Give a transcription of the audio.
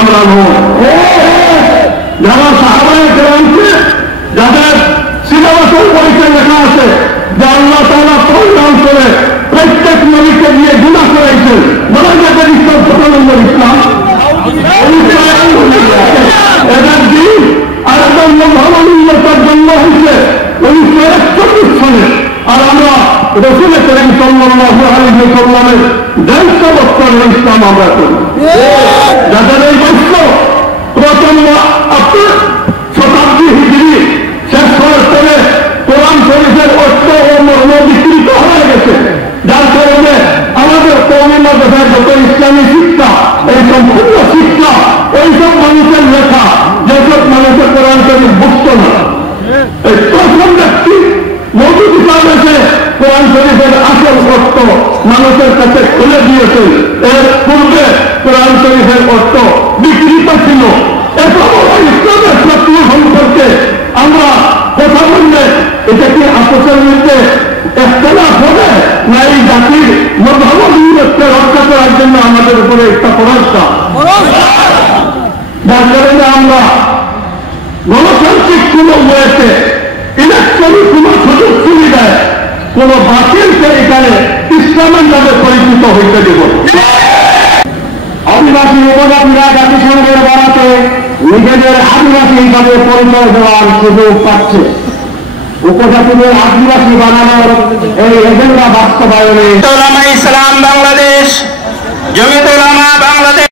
আমরা নই। যারা সাহাবায়ে কেরামকে যাদের সিলেবাসের পরীক্ষায় লেখা আছে যে আল্লাহ তাআলা প্রয়োজন করে প্রত্যেক নবীকে দিয়ে গুনাহ করাইছেন, বলা যাবে ইসলাম প্রথম ইসলাম এদের দিন আর একদম মহামানবতার জন্ম হয়েছে 1941 সালে। আর আমরা রাসূল করিম সাল্লাল্লাহু আলাইহি ওয়াসাল্লামের দায়িত্ব বর্তমানে ইসলাম আমরা করি। যাদের এই বৈশ্য প্রথম আপনার শতাব্দী হিজরি শেষ হওয়ার পরে কোরআন শরীফের অর্থ ও মর্ম বিকৃত হয়ে গেছে, যার কারণে আমাদের কওমি মাদ্রাসার যত ইসলামী শিক্ষা এই সম্পূর্ণ শিক্ষা ওইসব মানুষের লেখা, যেসব মানুষের কোরআন শরীফ বুঝত না। এই প্রথম ব্যক্তি মওদুদ ইসলাম এসে কোরআন শরীফের আসল অর্থ মানুষের কাছে খুলে দিয়েছে। এর পূর্বে কোরআন শরীফের অর্থ বিকৃত ছিল। এসব ইসলামের শত্রু সম্পর্কে আমরা কথা বললে এটা কি আপোষের মধ্যে ইখতিলাফ হবে না এই জাতির মধ্যমকে রক্ষা করার জন্য আমাদের উপরে একটা পরস্তা? যার কারণে আমরা গণতান্ত্রিক কোন ওয়েতে ইলেকট্রনিক কোন সুযোগ সুবিধায় কোন বাতিলকে এখানে ইসলামের নামে পরিচিত হইতে দেব। আদিবাসী উপজাতিরা জাতিসংঘের বরাতে নিজেদের আদিবাসী হিসাবে পরিচয় দেওয়ার সুযোগ পাচ্ছে। উপজাতিদের আদিবাসী বানানোর এই এজেন্ডা বাস্তবায়নে ইসলাম বাংলাদেশ, জমিয়তুল উলামা বাংলাদেশ